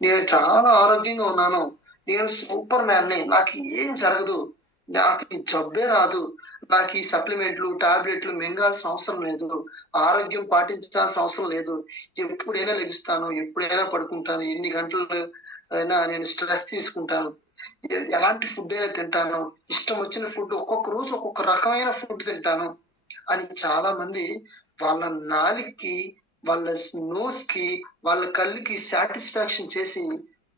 నేను చాలా ఆరోగ్యంగా ఉన్నాను. నేను సూపర్ మ్యాన్‌ని. నాకు ఏం జరగదు. నాకు ఈ జబ్బే రాదు. నాకు ఈ సప్లిమెంట్లు, టాబ్లెట్లు మింగాల్సిన అవసరం లేదు. ఆరోగ్యం పాటించాల్సిన అవసరం లేదు. ఎప్పుడైనా లెగుస్తాను, ఎప్పుడైనా పడుకుంటాను, ఎన్ని గంటలు అయినా నేను స్ట్రెస్ తీసుకుంటాను. ఎలాంటి ఫుడ్ అయినా తింటాను. ఇష్టం వచ్చిన ఫుడ్ ఒక్కొక్క రోజు ఒక్కొక్క రకమైన ఫుడ్ తింటాను అని చాలామంది వాళ్ళ నాలికకి, వాళ్ళ నోస్‌కి, వాళ్ళ కళ్ళకి సాటిస్ఫాక్షన్ చేసి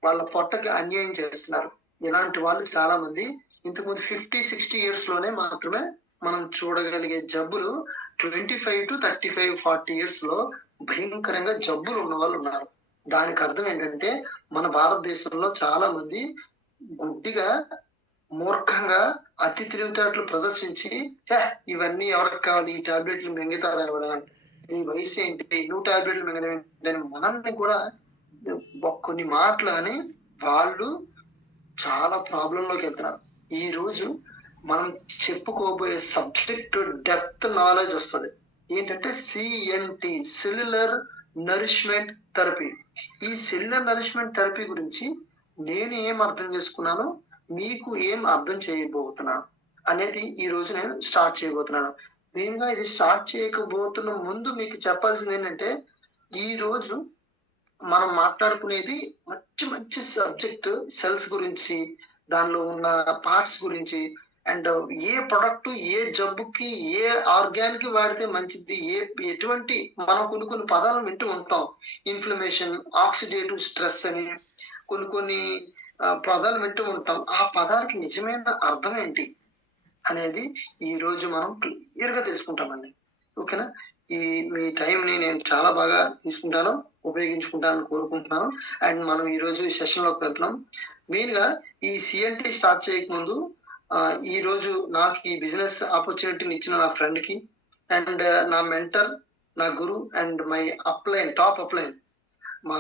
వాళ్ళ పొట్టకి అన్యాయం చేస్తున్నారు. ఇలాంటి వాళ్ళు చాలామంది ఇంతకుముందు 50, 60 ఇయర్స్‌లోనే మాత్రమే మనం చూడగలిగే జబ్బులు 25-35, 40 ఇయర్స్‌లో భయంకరంగా జబ్బులు ఉన్నవాళ్ళున్నారు. దానికి అర్థం ఏంటంటే మన భారతదేశంలో చాలామంది గుడ్డిగా, మూర్ఖంగా అతి తెలివితేటలు ప్రదర్శించి ఛే! ఇవన్నీ ఎవరికి కావాలి? ఈ టాబ్లెట్లు మింగుతారా ఎవరైనా? నీ వయసేంటి? నువ్వు టాబ్లెట్లు మింగడం ఏంటి? అని మనల్ని కూడా కొన్ని మాటలు అని వాళ్ళు చాలా ప్రాబ్లంలోకెళ్తున్నారు. ఈరోజు మనం చెప్పుకోబోయే సబ్జెక్ట్ డెప్త్ నాలెడ్జ్ వస్తది. ఏంటంటే సీఎన్‌టి సెల్యులర్ నరిష్మెంట్ థెరపీ. ఈ సెల్యులర్ నరిష్మెంట్ థెరపీ గురించి నేను ఏం అర్థం చేసుకున్నానో, మీకు ఏం అర్థం చేయబోతున్నాను అనేది ఈరోజు నేను స్టార్ట్ చేయబోతున్నాను. మెయిన్‌గా ఇది స్టార్ట్ చేయకపోతున్న ముందు మీకు చెప్పాల్సిందేంటంటే, ఈరోజు మనం మాట్లాడుకునేది మంచి మంచి సబ్జెక్ట్ సెల్స్ గురించి, దానిలో ఉన్న పార్ట్స్ గురించి అండ్ ఏ ప్రొడక్ట్ ఏ జబ్బుకి, ఏ ఆర్గాన్‌కి వాడితే మంచిది, ఎటువంటి మనం కొన్ని పదాలను వింటూ ఉంటాం. ఇన్‌ఫ్లమేషన్, ఆక్సిడేటివ్ స్ట్రెస్ అని కొన్ని కొన్ని పదాలు వింటూ ఉంటాం. ఆ పదాలకి నిజమైన అర్థం ఏంటి అనేది ఈరోజు మనం క్లియర్‌గా తెలుసుకుంటామండి. ఓకేనా? ఈ మీ టైంని నేను చాలా బాగా తీసుకుంటాను, ఉపయోగించుకుంటానని కోరుకుంటున్నాను. అండ్ మనం ఈరోజు ఈ సెషన్‌లోకి వెళ్తున్నాం. మెయిన్‌గా ఈ సీఎన్‌టి స్టార్ట్ చేయకముందు ఈరోజు నాకు ఈ బిజినెస్ ఆపర్చునిటీని ఇచ్చిన నా ఫ్రెండ్‌కి అండ్ నా మెంటర్, నా గురు and my upline, top upline మా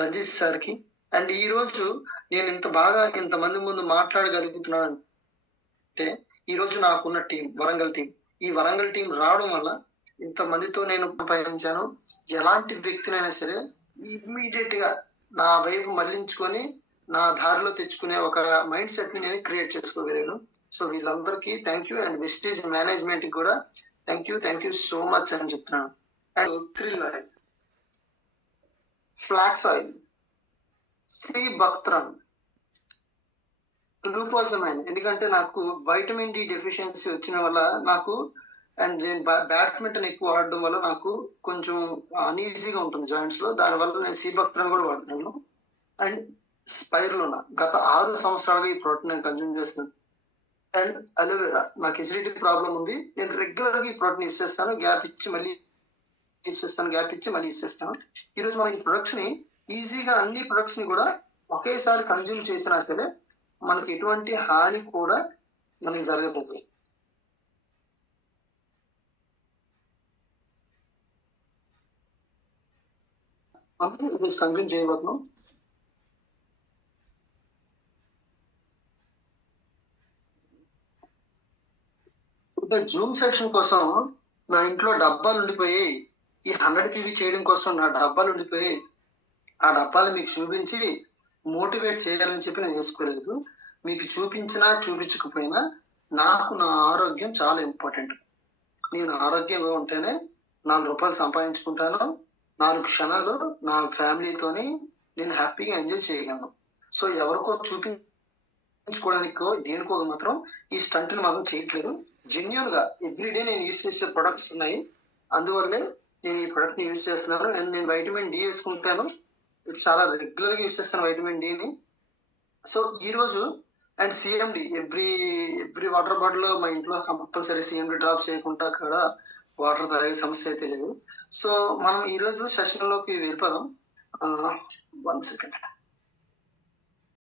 రజీష్ సార్‌కి అండ్ ఈరోజు నేను ఇంత బాగా ఇంతమంది ముందు మాట్లాడగలుగుతున్నానంటే ఈరోజు నాకున్న టీమ్ వరంగల్ టీమ్. ఈ వరంగల్ టీమ్ రావడం వల్ల ఇంతమందితో నేను పయనించాను. ఎలాంటి వ్యక్తినైనా సరే ఇమ్మీడియేట్‌గా నా వైపు మళ్లించుకొని, నా దారిలో తెచ్చుకునే ఒక మైండ్ సెట్‌ని నేను క్రియేట్ చేసుకోగలిగాను. సో వీళ్ళందరికీ థాంక్ యూ అండ్ వెస్టీజ్ మేనేజ్‌మెంట్‌కి కూడా థాంక్ యూ సో మచ్ అని చెప్తున్నాను. And krill oil, flax oil, sea buckthorn, glucosamine. ఎందుకంటే నాకు వైటమిన్ డి డెఫిషియన్సీ వచ్చిన వల్ల నాకు అండ్ నేను బ్యాడ్మింటన్ ఎక్కువ ఆడడం వల్ల నాకు కొంచెం అన్‌ఈజీగా ఉంటుంది జాయింట్స్‌లో. దానివల్ల నేను సీ బక్త్రన్ కూడా వాడుతున్నాను. అండ్ స్పైరులినా గత 6 సంవత్సరాలుగా ఈ ప్రోటీన్ నేను కన్జ్యూమ్ చేస్తున్నాను. అండ్ అలోవెరా నాకు ఎసిడిటీ ప్రాబ్లమ్ ఉంది. నేను రెగ్యులర్‌గా ఈ ప్రోటీన్ యూజ్ చేస్తాను. గ్యాప్ ఇచ్చి మళ్ళీ యూజ్ చేస్తాను. గ్యాప్ ఇచ్చి మళ్ళీ యూజ్ చేస్తాను. ఈరోజు మనం ఈ ప్రొడక్ట్స్‌ని ఈజీగా అన్ని ప్రొడక్ట్స్‌ని కూడా ఒకేసారి కన్జ్యూమ్ చేసినా సరే మనకి ఎటువంటి హాని కూడా మనకి జరగదండి. మనం ఈరోజు కన్జ్యూమ్ చేయబోతున్నాం. ఇంకా జూమ్ సెషన్ కోసం నా ఇంట్లో డబ్బాలు ఉండిపోయాయి. ఈ 100 పీవీ చేయడం కోసం నా డబ్బాలు ఉండిపోయాయి. ఆ డబ్బాలు మీకు చూపించి మోటివేట్ చేయాలని చెప్పి నేను చేసుకోలేదు. మీకు చూపించినా, చూపించకపోయినా నాకు నా ఆరోగ్యం చాలా ఇంపార్టెంట్. నేను ఆరోగ్యంగా ఉంటేనే రూ. 4 సంపాదించుకుంటాను. 4 క్షణాలు నా ఫ్యామిలీతోని నేను హ్యాపీగా ఎంజాయ్ చేయగలను. సో ఎవరికో చూపించుకోవడానికో, దేనికో మాత్రం ఈ స్టంట్‌ని మాత్రం చేయట్లేదు. జెన్యూన్‌గా ఎవ్రీ డే నేను యూజ్ చేసే ప్రొడక్ట్స్ ఉన్నాయి. అందువల్లే నేను ఈ ప్రొడక్ట్‌ని యూజ్ చేస్తున్నాను. అండ్ నేను వైటమిన్ డి యేసుకుంటాను. చాలా రెగ్యులర్‌గా యూజ్ చేస్తాను వైటమిన్ డిని. సో ఈరోజు and CMD every water bottle మా ఇంట్లో కంపల్సరీ సీఎండి డ్రాప్ చేయకుండా కూడా వాటర్ తాగే సమస్య అయితే లేదు. సో మనం ఈరోజు సెషన్‌లోకి వెళ్ళిపోదాం. 1 సెకండ్.